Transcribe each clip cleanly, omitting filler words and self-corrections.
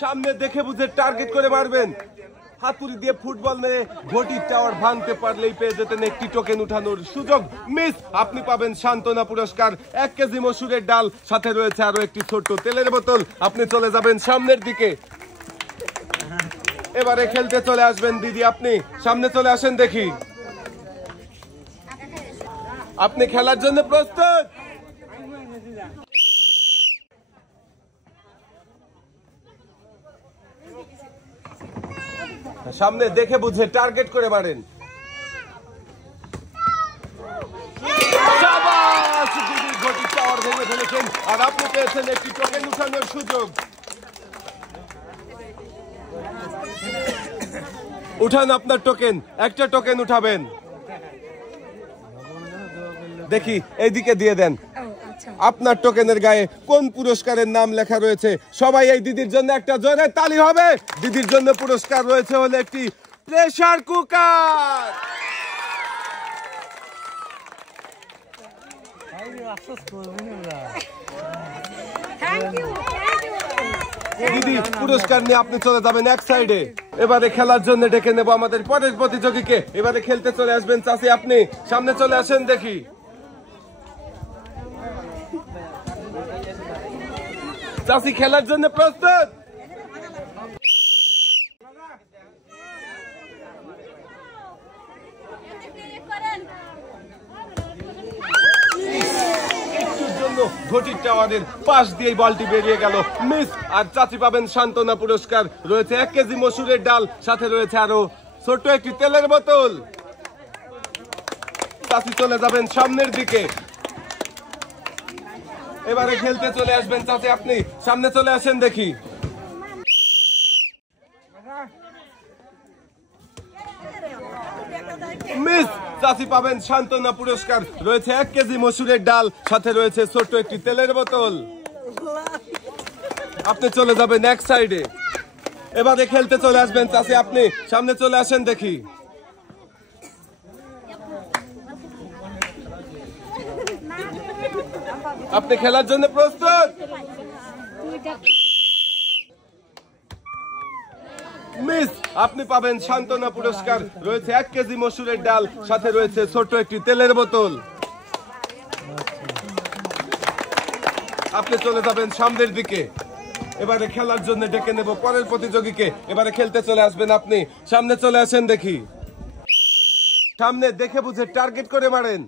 সামনে দেখে বুঝে টার্গেট করে মারবেন। হাতুড়ি দিয়ে ফুটবল মেরে ঘটির টাওয়ার ভাঙতে পারলেই পেয়ে যেতেন একটি টোকেন উঠানোর সুযোগ। মিস, আপনি পাবেন সান্ত্বনা পুরস্কার, 1 কেজি মসুরের ডাল, সাথে রয়েছে আরো একটি ছোট্ট তেলের বোতল। আপনি চলে যাবেন সামনের দিকে। এবারে খেলতে চলে আসবেন দিদি, আপনি সামনে চলে আসেন দেখি। আপনি খেলার জন্য প্রস্তুত? সামনে দেখে বুঝে টার্গেট করে মারেন। ঘটি টাওয়ার ভেঙে ফেলেছেন আর আপনি পেয়েছেন একটি টোকেন উঠানোর সুযোগ। উঠান আপনার টোকেন, একটা টোকেন উঠাবেন। দেখি এইদিকে দিয়ে দেন। আপনার টোকেনের গায়ে কোন পুরস্কারের নাম লেখা রয়েছে? সবাই এই দিদির জন্য একটা জোরে তালি হবে। দিদির জন্য পুরস্কার রয়েছে হলো একটি প্রেসার কুকার। দিদি পুরস্কার নিয়ে আপনি চলে যাবেন এক সাইডে। এবারে খেলার জন্য ডেকে নেব আমাদের পরের প্রতিযোগীকে। এবারে খেলতে চলে আসবেন চাচি, আপনি সামনে চলে আসেন দেখি। চাচি খেলার জন্য প্রস্তুত? ঘটির টাওয়ারের পাশ দিয়ে বলটি বেরিয়ে গেল, মিস। আর চাচি পাবেন সান্ত্বনা পুরস্কার, রয়েছে 1 কেজি মসুরের ডাল, সাথে রয়েছে আরো ছোট্ট একটি তেলের বোতল। চাচি চলে যাবেন সামনের দিকে। এবারে খেলতে চলে আসবেন চাচি, আপনি সামনে চলে আসেন দেখি। মিস, চাচি পাবেন সান্ত্বনা পুরস্কার, রয়েছে 1 কেজি মসুরের ডাল, সাথে রয়েছে ছোট্ট একটি তেলের বোতল। আপনি চলে যাবেন এক সাইডে। এবারে খেলতে চলে আসবেন চাচি, আপনি সামনে চলে আসেন দেখি। আপনি খেলার জন্য প্রস্তুত? মিস, আপনি পাবেন সান্ত্বনা পুরস্কার, রয়েছে 1 কেজি মসুরের ডাল, সাথে রয়েছে ছোট্ট একটি তেলের বোতল। আপনি চলে যাবেন সামনের দিকে। এবারে খেলার জন্য ডেকে নেব পরের প্রতিযোগীকে। এবারে খেলতে চলে আসবেন আপনি সামনে চলে আসেন দেখি। সামনে দেখে বুঝে টার্গেট করে মারেন।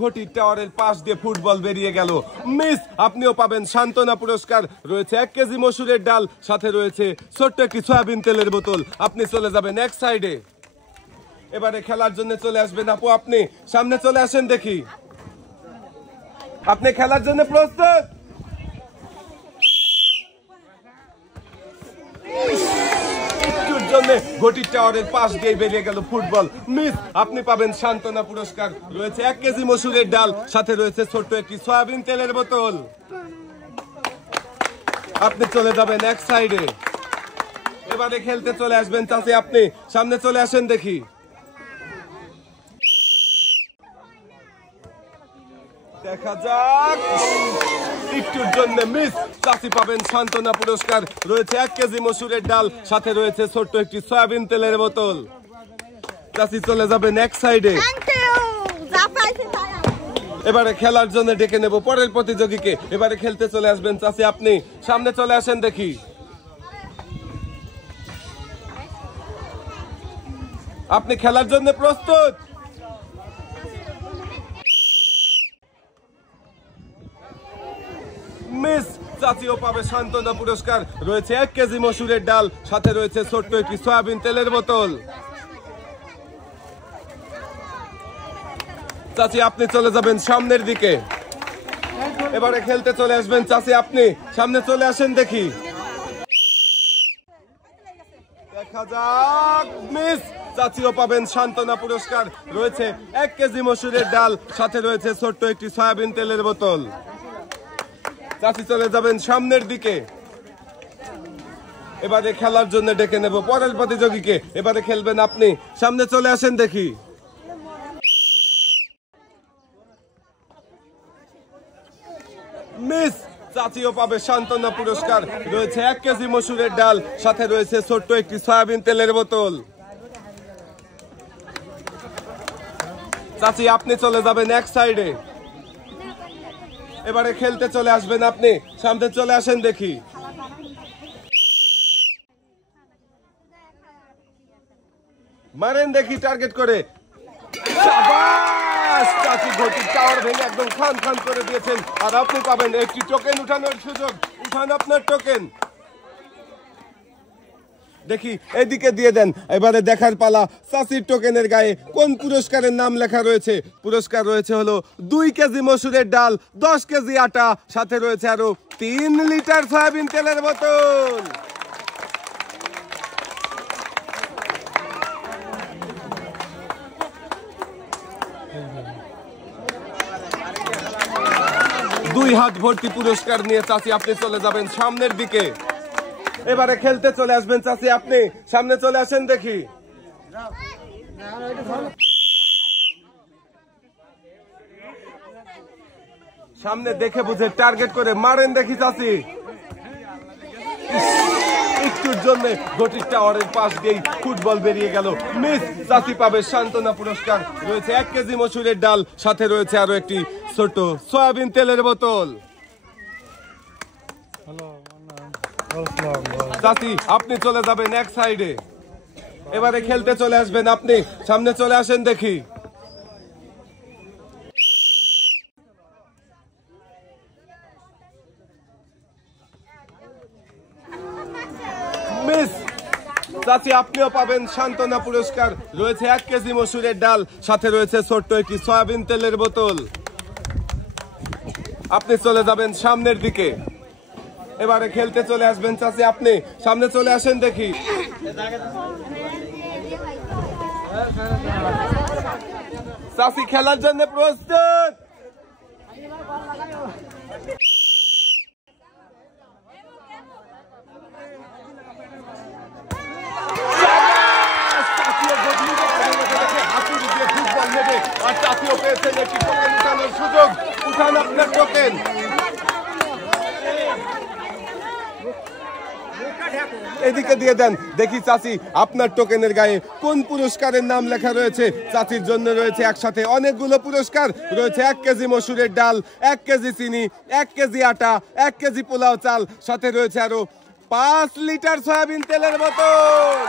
ঘটির টাওয়ারের পাশ দিয়ে ফুটবল বেরিয়ে গেল, মিস। আপনিও পাবেন সান্ত্বনা পুরস্কার, রয়েছে 1 কেজি মসুরের ডাল, সাথে রয়েছে ছোট্ট একটি সয়াবিন তেলের বোতল। আপনি চলে যাবেন এক সাইডে। এবারে খেলার জন্য চলে আসবেন আপু, আপনি সামনে চলে আসেন দেখি। আপনি খেলার জন্য প্রস্তুত? ঘটির টাওয়ারের পাশ দিয়ে বেরিয়ে গেল ফুটবল, মিস। আপনি পাবেন সান্ত্বনা পুরস্কার, রয়েছে 1 কেজি মসুরের ডাল, সাথে রয়েছে ছোট্ট একটি সয়াবিন তেলের বোতল। আপনি চলে যাবেন এক সাইডে। এবারে খেলতে চলে আসবেন চাচি, আপনি সামনে চলে আসেন দেখি। দেখা যাক, একটুর জন্য মিস। চাচি পাবেন সান্ত্বনা পুরস্কার, রয়েছে 1 কেজি মসুরের ডাল, সাথে রয়েছে ছোট্ট একটি সয়াবিন তেলের বোতল। চাচি চলে যাবেন এক সাইডে। এবারে খেলার জন্য ডেকে নেব পরের প্রতিযোগীকে। এবারে খেলতে চলে আসবেন চাচি, আপনি সামনে চলে আসেন দেখি। আপনি খেলার জন্য প্রস্তুত? মিস, চাচিও পাবে সান্ত্বনা পুরস্কার, রয়েছে 1 কেজি মসুরের ডাল, সাথে রয়েছে ছোট্ট একটি সয়াবিন তেলের বোতল। চাচি আপনি চলে যাবেন সামনের দিকে। এবারে খেলতে চলে আসবেন চাচি, আপনি সামনে চলে আসেন দেখি। দেখা যাক, মিস। চাচিও পাবেন সান্ত্বনা পুরস্কার, রয়েছে 1 কেজি মসুরের ডাল, সাথে রয়েছে ছোট্ট একটি সয়াবিন তেলের বোতল। চাচি চলে যাবেন সামনের দিকে। এবারে খেলার জন্য ডেকে নেব পরের প্রতিযোগীকে। এবারে খেলবেন আপনি সামনে চলে আসেন দেখি। মিস, চাচিও পাবে সান্ত্বনা পুরস্কার। রয়েছে 1 কেজি মসুরের ডাল, সাথে রয়েছে ছোট্ট একটি সয়াবিন তেলের বোতল। চাচি আপনি চলে যাবেন এক সাইডে। এবারে খেলতে চলে আসবেন আপনি, সামনে চলে আসেন দেখি। মারেন দেখি টার্গেট করে। শাবাশ! চাচি ঘটির টাওয়ার ভেঙে একদম খান খান করে দিয়েছেন। আর আপনি পাবেন একটি টোকেন উঠানোর সুযোগ। উঠান আপনার টোকেন। দেখি এদিকে দিয়ে দেন। এবারে দেখার পালা চাচির টোকেনের গায়ে কোন পুরস্কারের নাম লেখা রয়েছে। পুরস্কার রয়েছে হলো 2 কেজি মসুরের ডাল, 10 কেজি আটা, সাথে রয়েছে আরো 3 লিটার সয়াবিন তেলের বোতল। দুই হাত ভর্তি পুরস্কার নিয়ে চাচি আপনি চলে যাবেন সামনের দিকে। এবারে খেলতে চলে আসবেন চাচি আপনি, সামনে চলে আসেন দেখি। সামনে দেখে বুঝে টার্গেট করে মারেন দেখি চাচি। একটুর জন্য ঘটির টাওয়ারের পাশ দিয়েই ফুটবল বেরিয়ে গেল। মিস। চাচি পাবে সান্ত্বনা পুরস্কার। রয়েছে 1 কেজি মসুরের ডাল, সাথে রয়েছে আরো একটি ছোট সয়াবিন তেলের বোতল। চাচি আপনি চলে যাবেন এক সাইডে। এবারে খেলতে চলে আসবেন আপনি, সামনে চলে আসেন দেখি। মিস। চাচি আপনিও পাবেন সান্ত্বনা পুরস্কার। রয়েছে 1 কেজি মসুরের ডাল, সাথে রয়েছে ছোট্ট একটি সয়াবিন তেলের বোতল। আপনি চলে যাবেন সামনের দিকে। এবারে খেলতে চলে আসবেন চাচি আপনি, সামনে চলে আসেন দেখি। চাচি খেলার জন্য প্রস্তুত। আর চাচিও পেয়েছেন একটি টোকেন উঠানোর সুযোগ। উঠান আপনার টোকেন। এদিকে দিয়ে দেন দেখি চাচি আপনার টোকেনের গায়ে কোন পুরস্কারের নাম লেখা রয়েছে। চাচির জন্য রয়েছে একসাথে অনেকগুলো পুরস্কার। রয়েছে 1 কেজি মসুরের ডাল, 1 কেজি চিনি, 1 কেজি আটা, 1 কেজি পোলাও চাল, সাথে রয়েছে আরো 5 লিটার সয়াবিন তেলের বোতল।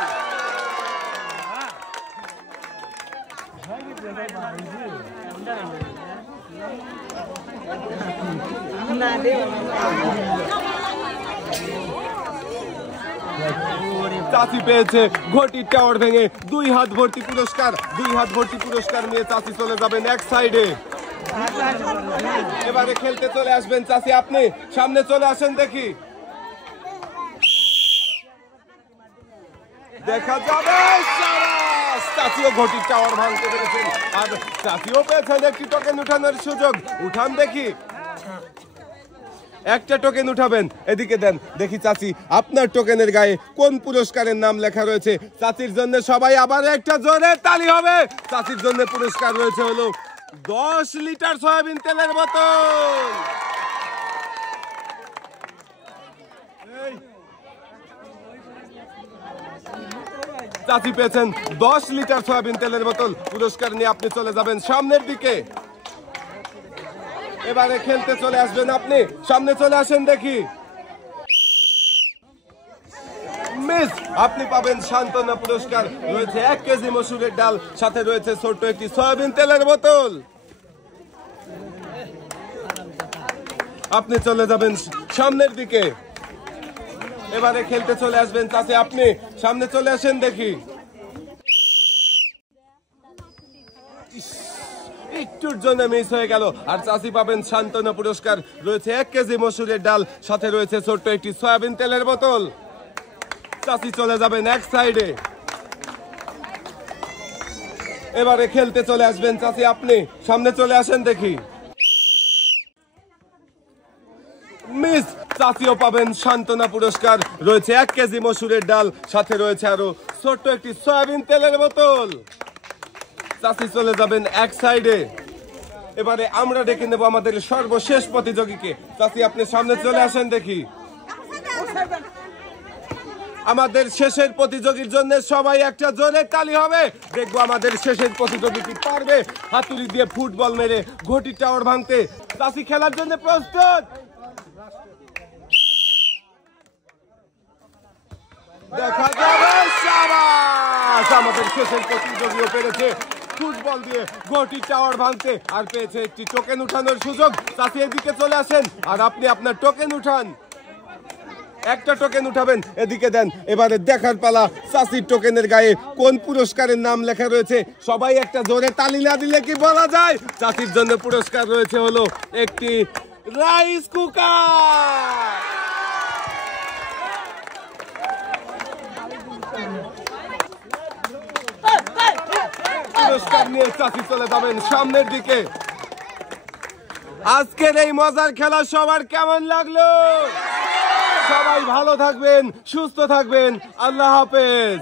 চাচি পেয়েছে ঘটির টাওয়ার ভেঙে 2 হাত ভর্তি পুরস্কার। 2 হাত ভর্তি পুরস্কার নিয়ে চাচি চলে যাবেন এক সাইডে। এবারে খেলতে চলে আসবেন চাচি আপনি, সামনে চলে আসেন দেখি। দেখা যাবে। চাচিও ঘটির টাওয়ার ভাঙতে পেরেছেন। আর চাচিও পেয়েছেন একটি টোকেন উঠানোর সুযোগ। উঠান দেখি। একটা টোকেন উঠাবেন। এদিকে দেন দেখি চাচি আপনার টোকেনের গায়ে কোন পুরস্কারের নাম লেখা রয়েছে। চাচির জন্য সবাই আবার একটা জোরে তালি হবে। চাচির জন্য পুরস্কার রয়েছে হলো 10 লিটার সয়াবিন তেলের বোতল। চাচি পেয়েছেন 10 লিটার সয়াবিন তেলের বোতল। পুরস্কার নিয়ে আপনি চলে যাবেন সামনের দিকে। এবারে খেলতে চলে আসবেন আপনি, সামনে চলে আসেন দেখি। মিস। আপনি পাবেন সান্ত্বনা পুরস্কার। রয়েছে 1 কেজি মসুরের ডাল, সাথে রয়েছে ছোট্ট একটি সয়াবিন তেলের বোতল। আপনি চলে যাবেন সামনের দিকে। এবারে খেলতে চলে আসবেন চাচি আপনি, সামনে চলে আসেন দেখি। একটুর জন্য মিস হয়ে গেল। আর চাচি পাবেন সান্ত্বনা পুরস্কার। রয়েছে 1 কেজি মসুরের ডাল, সাথে রয়েছে ছোট্ট একটি সয়াবিন তেলের বোতল। চাচি চলে যাবেন এক সাইডে। এবারে খেলতে চলে আসবেন চাচি আপনি, সামনে চলে আসেন দেখি। মিস। চাচিও পাবেন সান্ত্বনা পুরস্কার। রয়েছে 1 কেজি মসুরের ডাল, সাথে রয়েছে আরো ছোট্ট একটি সয়াবিন তেলের বোতল। চাচি চলে যাবেন এক সাইডে। এবারে আমরা ডেকে নেব আমাদের সর্বশেষ প্রতিযোগীকে। চাচি আপনি সামনে চলে আসেন দেখি। আমাদের শেষের প্রতিযোগীর জন্য সবাই একটা জোরে তালি হবে। দেখবো আমাদের শেষের প্রতিযোগী কি পারবে হাতুড়ি দিয়ে ফুটবল মেরে ঘটি টাওয়ার ভাঙতে। চাচি খেলার জন্য প্রস্তুত? দেখা যাবে। শাবাশ! আমাদের শেষের প্রতিযোগীও পেরেছে ফুটবল দিয়ে ঘটি টাওয়ার ভাঙতে আর পেয়েছে একটি টোকেন উঠানোর সুযোগ। চাচি এদিকে চলে আসেন আর আপনি আপনার টোকেন উঠান। একটা টোকেন উঠাবেন, এদিকে দেন। এবারে দেখার পালা চাচির টোকেনের গায়ে কোন পুরস্কারের নাম লেখা রয়েছে। সবাই একটা জোরে তালি না দিলে কি বলা যায়? চাচির জন্য পুরস্কার রয়েছে হলো একটি রাইস কুকার। পুরস্কার নিয়ে চাচি চলে যাবেন সামনের দিকে। আজকের এই মজার খেলা সবার কেমন লাগলো? সবাই ভালো থাকবেন, সুস্থ থাকবেন। আল্লাহ হাফেজ।